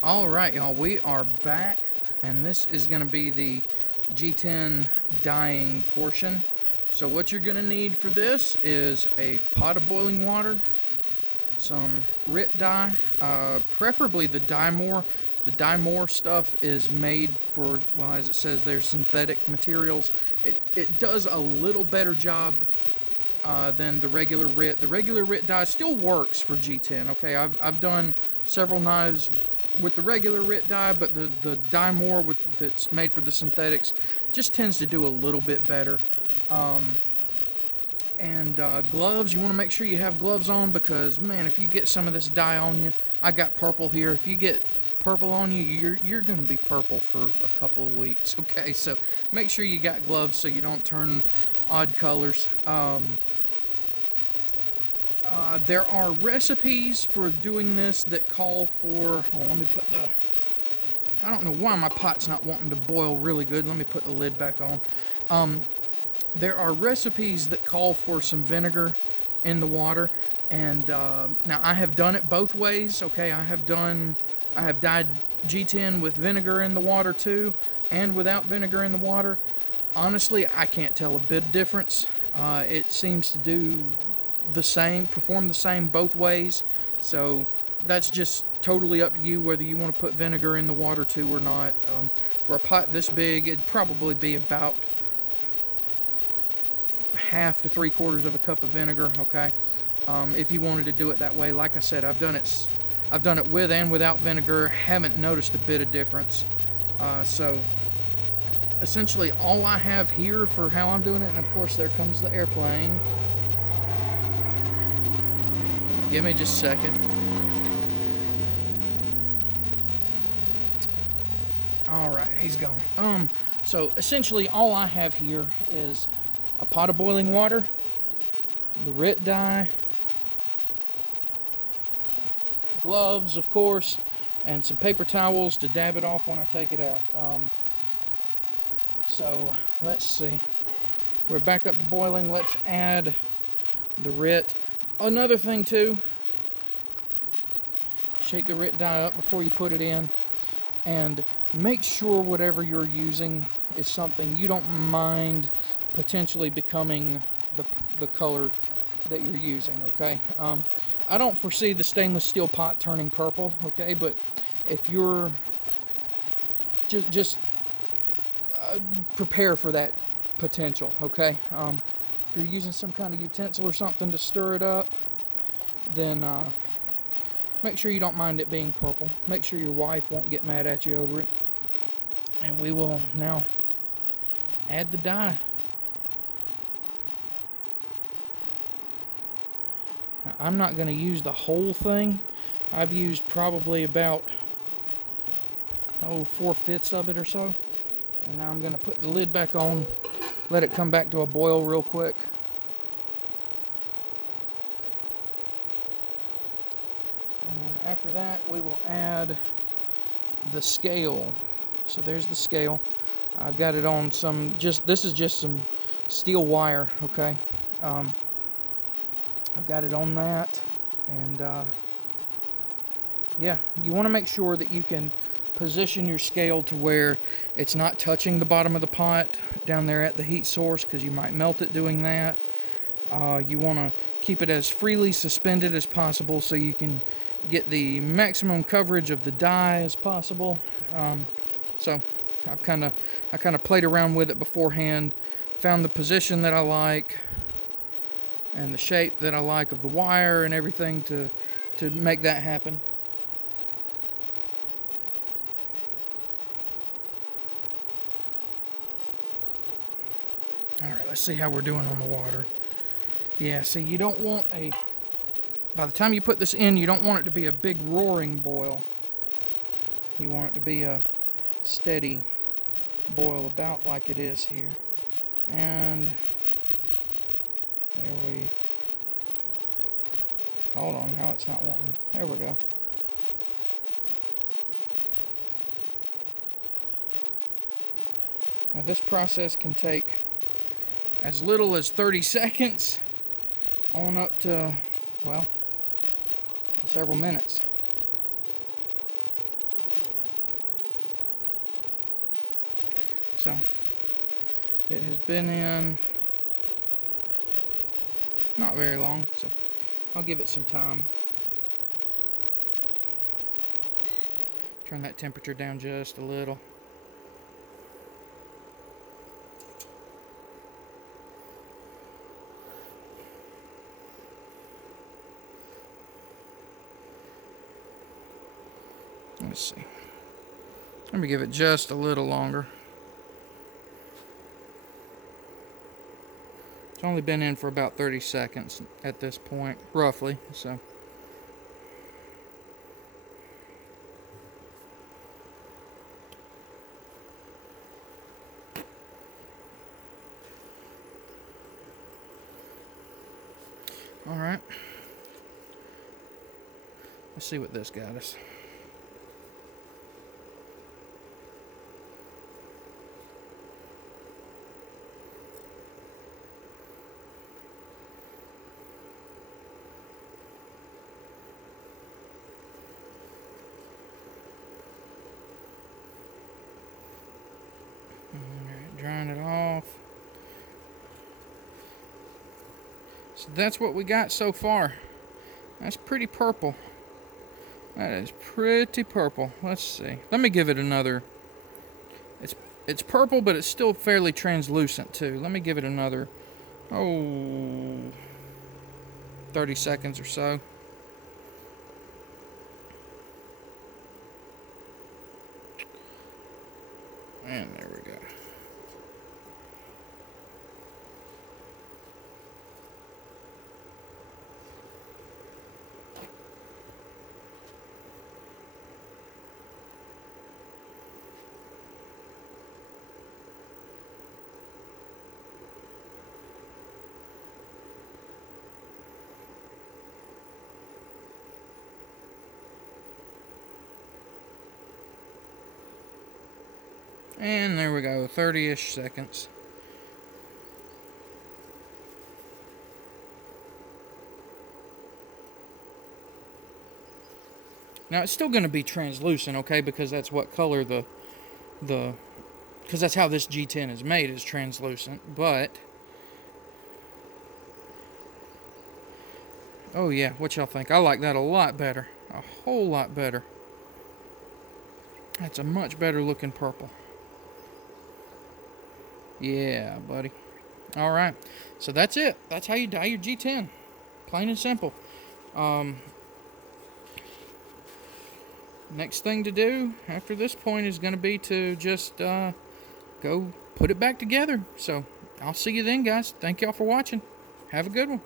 All right, y'all, we are back, and this is going to be the G10 dyeing portion. So, what you're going to need for this is a pot of boiling water, some RIT dye, preferably the dye more. The dye more stuff is made for, well, as it says, they're synthetic materials. It does a little better job than the regular RIT. The regular RIT dye still works for G10. Okay, I've done several knives with the regular RIT dye, but the dye more that's made for the synthetics just tends to do a little bit better. And gloves, you want to make sure you have gloves on because, man, if you get some of this dye on you, I got purple here. If you get purple on you, you're going to be purple for a couple of weeks. Okay, so make sure you got gloves so you don't turn odd colors. There are recipes for doing this that call for. Oh, let me put the. I don't know why my pot's not wanting to boil really good. Let me put the lid back on. There are recipes that call for some vinegar in the water, and now I have done it both ways. Okay, I have dyed G10 with vinegar in the water too, and without vinegar in the water. Honestly, I can't tell a bit of difference. It seems to do the same, perform the same both ways. So that's just totally up to you whether you want to put vinegar in the water too or not. For a pot this big, it'd probably be about half to 3/4 of a cup of vinegar. Okay, if you wanted to do it that way. Like I said, I've done it with and without vinegar. Haven't noticed a bit of difference. So essentially, all I have here for how I'm doing it, and of course there comes the airplane. Give me just a second. All right, he's gone. So essentially, all I have here is a pot of boiling water, the RIT dye, gloves, of course, and some paper towels to dab it off when I take it out. So let's see. We're back up to boiling. Let's add the RIT. Another thing too, shake the RIT dye up before you put it in, and make sure whatever you're using is something you don't mind potentially becoming the color that you're using. Okay, I don't foresee the stainless steel pot turning purple. Okay, but if you're just prepare for that potential. Okay, if you're using some kind of utensil or something to stir it up, then make sure you don't mind it being purple. Make sure your wife won't get mad at you over it. And we will now add the dye. Now, I'm not going to use the whole thing. I've used probably about 4/5 of it or so. And now I'm going to put the lid back on, let it come back to a boil real quick. And then after that, we will add the scale. So there's the scale. I've got it on this is just some steel wire, okay? I've got it on that. And yeah, you want to make sure that you can position your scale to where it's not touching the bottom of the pot down there at the heat source, because you might melt it doing that. You want to keep it as freely suspended as possible so you can get the maximum coverage of the dye as possible. So I kind of played around with it beforehand, found the position that I like and the shape that I like of the wire and everything to make that happen. All right, let's see how we're doing on the water. Yeah, see, you don't want by the time you put this in, you don't want it to be a big roaring boil. You want it to be a steady boil, about like it is here. And hold on, now it's not wanting. There we go. Now this process can take as little as 30 seconds on up to, well, several minutes. So it has been in not very long, so I'll give it some time. Turn that temperature down just a little. Let's see. Let me give it just a little longer. It's only been in for about 30 seconds at this point, roughly, so. All right. Let's see what this got us. Drying it off. So that's what we got so far. That's pretty purple. That is pretty purple. Let's see. Let me give it another. It's purple, but it's still fairly translucent too. Let me give it another 30 seconds or so. And there we go. And there we go, 30-ish seconds. Now it's still going to be translucent, okay, because that's what color because that's how this G10 is made, is translucent, but oh yeah, what y'all think? I like that a lot better. A whole lot better. That's a much better looking purple. Yeah, buddy. All right. So that's it. That's how you dye your G10. Plain and simple. Next thing to do after this point is going to be to just go put it back together. So I'll see you then, guys. Thank y'all for watching. Have a good one.